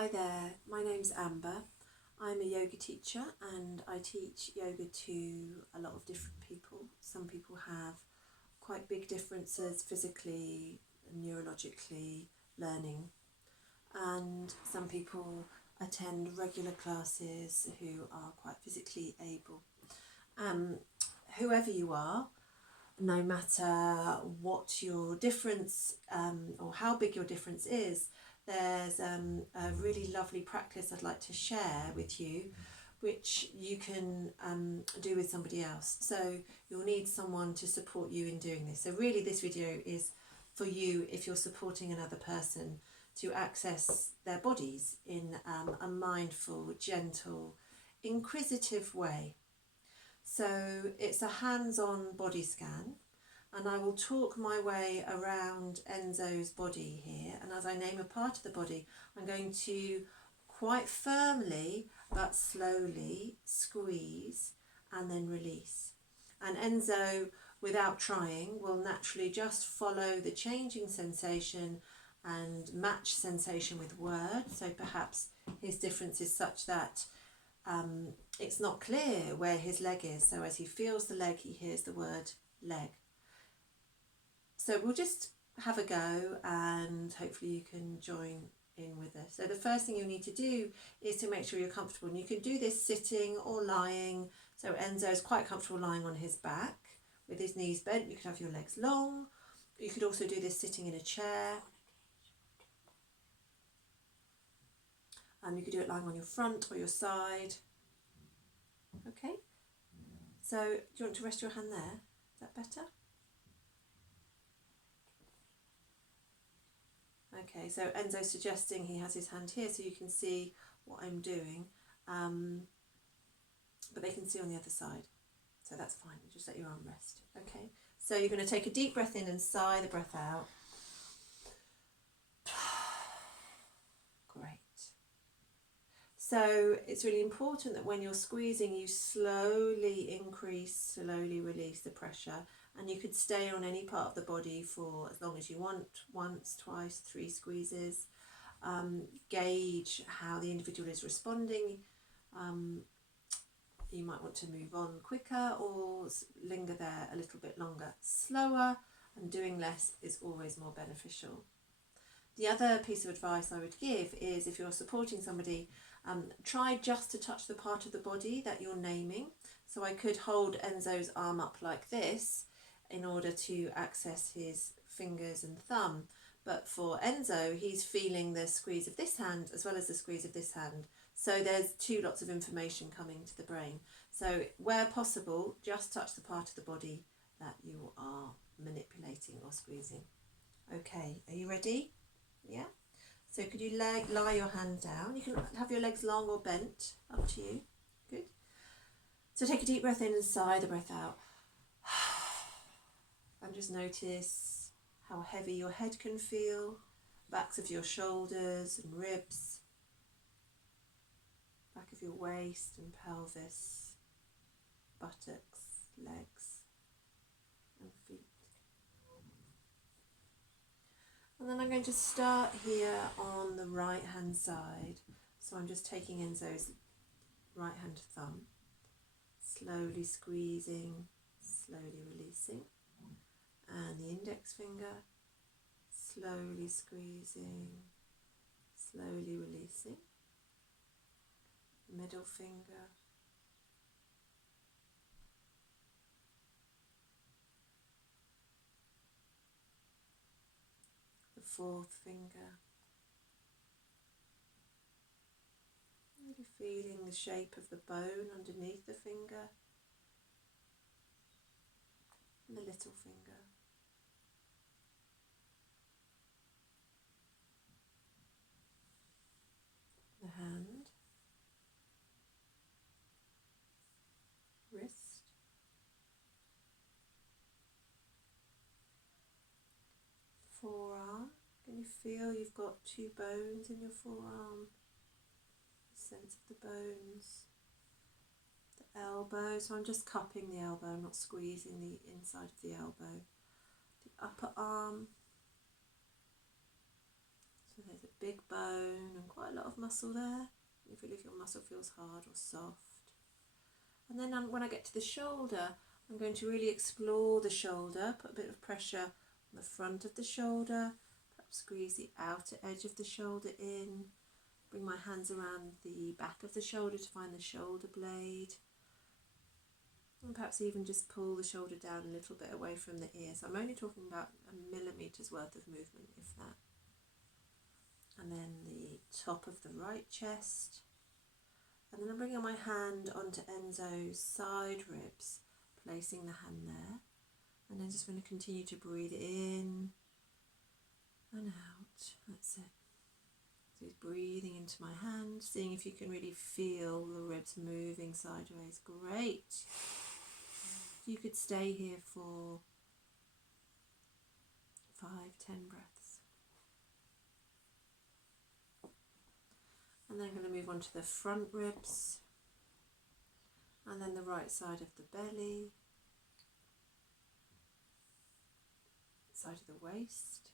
Hi there, my name's Amber. I'm a yoga teacher and I teach yoga to a lot of different people. Some people have quite big differences physically, neurologically, learning, and some people attend regular classes who are quite physically able. Whoever you are, no matter what your difference or how big your difference is, there's a really lovely practice I'd like to share with you, which you can do with somebody else. So you'll need someone to support you in doing this. So really this video is for you if you're supporting another person to access their bodies in a mindful, gentle, inquisitive way. So it's a hands-on body scan, and I will talk my way around Enzo's body here, and as I name a part of the body, I'm going to quite firmly but slowly squeeze and then release. And Enzo, without trying, will naturally just follow the changing sensation and match sensation with words. So perhaps his difference is such that it's not clear where his leg is, so as he feels the leg he hears the word leg. So we'll just have a go and hopefully you can join in with us. So the first thing you need to do is to make sure you're comfortable, and you can do this sitting or lying. So Enzo is quite comfortable lying on his back with his knees bent. You could have your legs long. You could also do this sitting in a chair. You could do it lying on your front or your side. Okay, so do you want to rest your hand there? Is that better? Okay, so Enzo's suggesting he has his hand here so you can see what I'm doing, but they can see on the other side, so that's fine. Just let your arm rest. Okay, so you're going to take a deep breath in and sigh the breath out. Great. So it's really important that when you're squeezing, you slowly increase, slowly release the pressure, and you could stay on any part of the body for as long as you want, once, twice, 3 squeezes. Gauge how the individual is responding. You might want to move on quicker or linger there a little bit longer. Slower and doing less is always more beneficial. The other piece of advice I would give is, if you're supporting somebody, try just to touch the part of the body that you're naming. So I could hold Enzo's arm up like this in order to access his fingers and thumb. But for Enzo, he's feeling the squeeze of this hand as well as the squeeze of this hand. So there's 2 lots of information coming to the brain. So where possible, just touch the part of the body that you are manipulating or squeezing. Okay, are you ready? Yeah? So could you lie your hand down? You can have your legs long or bent, up to you. Good. So take a deep breath in and sigh the breath out. And just notice how heavy your head can feel, backs of your shoulders and ribs, back of your waist and pelvis, buttocks, legs and feet. And then I'm going to start here on the right hand side. So I'm just taking Enzo's right hand thumb, slowly squeezing, slowly releasing, and the index finger, slowly squeezing, slowly releasing, middle finger, the 4th finger, really feeling the shape of the bone underneath the finger, and the little finger. The hand, wrist, forearm. Can you feel you've got 2 bones in your forearm? The sense of the bones. The elbow, so I'm just cupping the elbow, I'm not squeezing the inside of the elbow. The upper arm, so So there's a big bone and quite a lot of muscle there. You feel if your muscle feels hard or soft. And then when I get to the shoulder, I'm going to really explore the shoulder, put a bit of pressure on the front of the shoulder, perhaps squeeze the outer edge of the shoulder in, bring my hands around the back of the shoulder to find the shoulder blade, and perhaps even just pull the shoulder down a little bit away from the ear. So I'm only talking about a millimetre's worth of movement, if that. And then the top of the right chest. And then I'm bringing my hand onto Enzo's side ribs, placing the hand there. And then just going to continue to breathe in and out. That's it. So he's breathing into my hand, seeing if you can really feel the ribs moving sideways. Great. You could stay here for 5-10 breaths. And then I'm going to move on to the front ribs, and then the right side of the belly, side of the waist,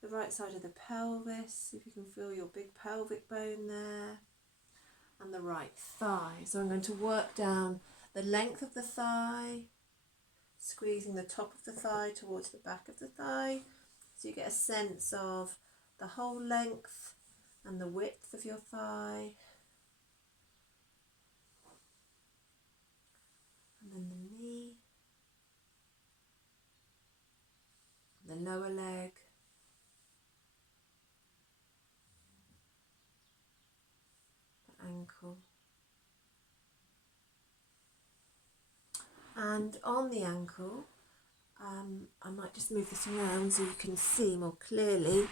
the right side of the pelvis, if you can feel your big pelvic bone there, and the right thigh. So I'm going to work down the length of the thigh, squeezing the top of the thigh towards the back of the thigh, so you get a sense of the whole length and the width of your thigh. And then the knee, the lower leg, the ankle. And on the ankle, I might just move this around so you can see more clearly.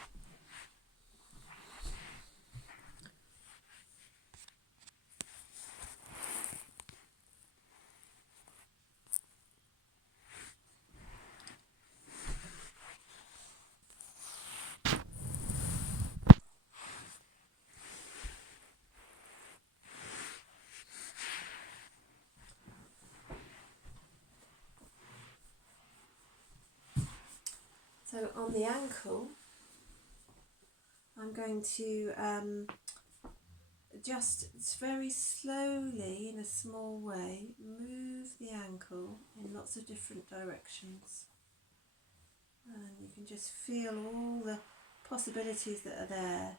So on the ankle, I'm going to just very slowly, in a small way, move the ankle in lots of different directions. And you can just feel all the possibilities that are there.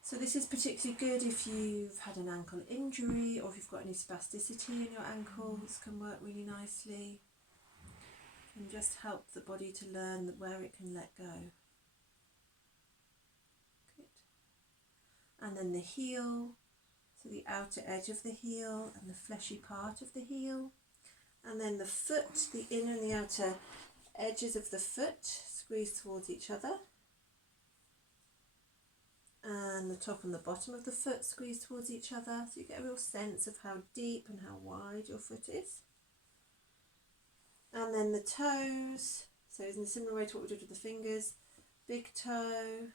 So this is particularly good if you've had an ankle injury, or if you've got any spasticity in your ankle. This can work really nicely. And just help the body to learn where it can let go. Good. And then the heel, so the outer edge of the heel and the fleshy part of the heel. And then the foot, the inner and the outer edges of the foot squeeze towards each other. And the top and the bottom of the foot squeeze towards each other. So you get a real sense of how deep and how wide your foot is. And then the toes, so in a similar way to what we did with the fingers, big toe,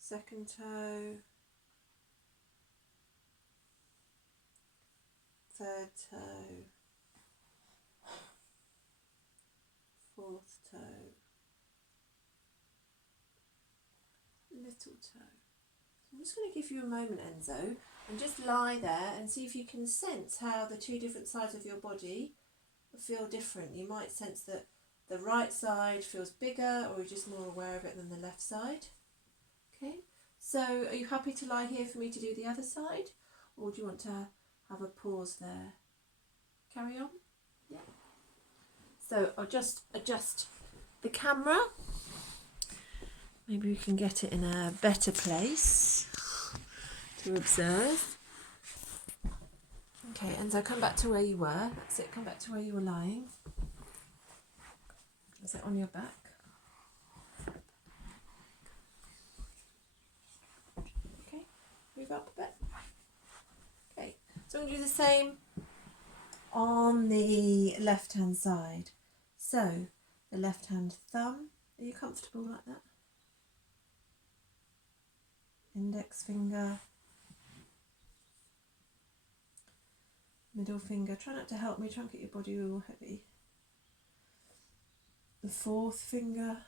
second toe, third toe, fourth toe, little toe. I'm just going to give you a moment, Enzo, and just lie there and see if you can sense how the two different sides of your body feel different. You might sense that the right side feels bigger, or you're just more aware of it than the left side. Okay, so are you happy to lie here for me to do the other side, or do you want to have a pause there? Carry on? Yeah. So I'll just adjust the camera. Maybe we can get it in a better place to observe. Okay, and so come back to where you were. That's it, come back to where you were lying. Is it on your back? Okay, move up a bit. Okay, so I'm going to do the same on the left hand side. So the left hand thumb, are you comfortable like that? Index finger, middle finger. Try not to help me, try and get your body all heavy. the fourth finger.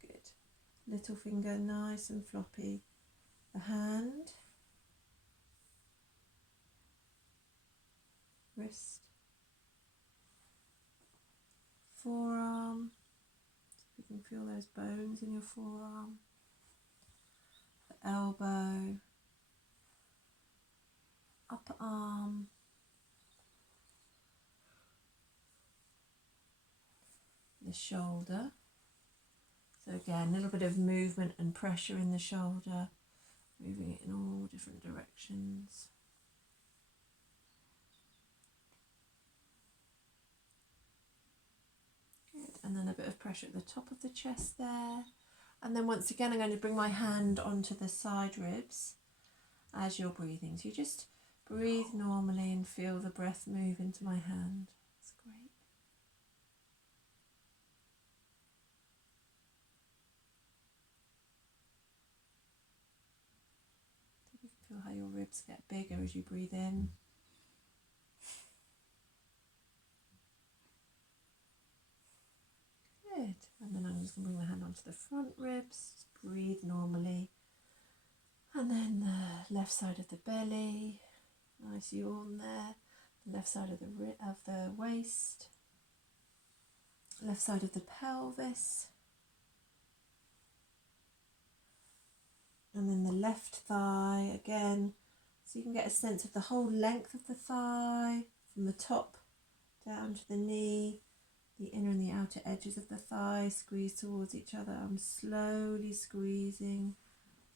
Good. Little finger nice and floppy. The hand. Wrist. Forearm. You can feel those bones in your forearm. The elbow. Upper arm. The shoulder. So again, a little bit of movement and pressure in the shoulder, moving it in all different directions. Good. And then a bit of pressure at the top of the chest there. And then once again, I'm going to bring my hand onto the side ribs as you're breathing. So you just breathe normally and feel the breath move into my hand. That's great. Feel how your ribs get bigger as you breathe in. Good. And then I'm just going to bring my hand onto the front ribs. Just breathe normally. And then the left side of the belly. Nice yawn there. The left side of the waist. Left side of the pelvis. And then the left thigh again, so you can get a sense of the whole length of the thigh, from the top down to the knee, the inner and the outer edges of the thigh squeeze towards each other. I'm slowly squeezing,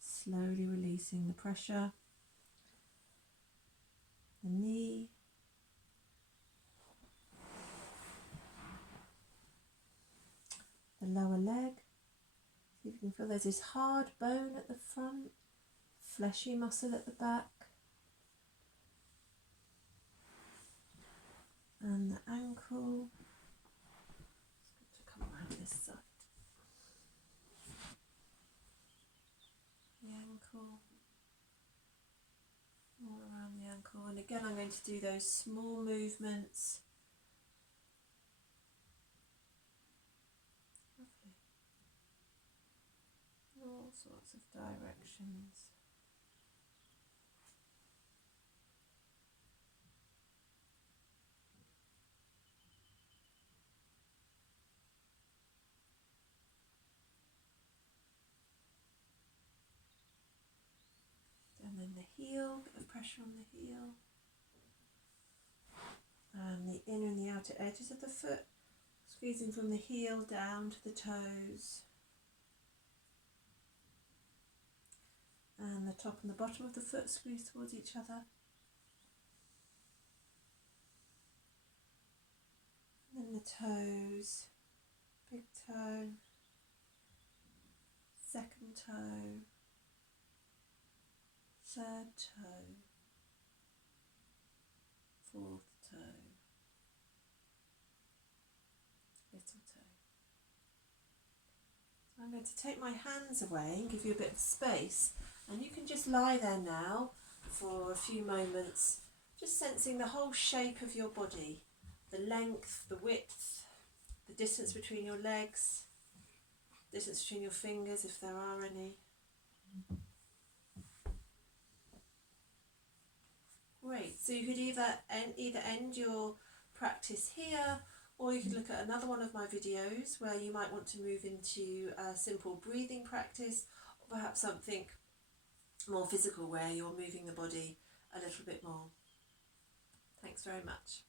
slowly releasing the pressure. The knee. The lower leg. See if you can feel there's this hard bone at the front, fleshy muscle at the back. And the ankle. It's good to come around this side. The ankle. All around the ankle. And again, I'm going to do those small movements. All sorts of directions. And then the heel, bit of pressure on the heel. And the inner and the outer edges of the foot, squeezing from the heel down to the toes. And the top and the bottom of the foot squeeze towards each other. And then the toes, big toe, second toe, third toe, fourth toe, little toe. So I'm going to take my hands away and give you a bit of space. And you can just lie there now for a few moments, just sensing the whole shape of your body, the length, the width, the distance between your legs, distance between your fingers if there are any. Great, so you could either end your practice here, or you could look at another one of my videos where you might want to move into a simple breathing practice, or perhaps something more physical where you're moving the body a little bit more. Thanks very much.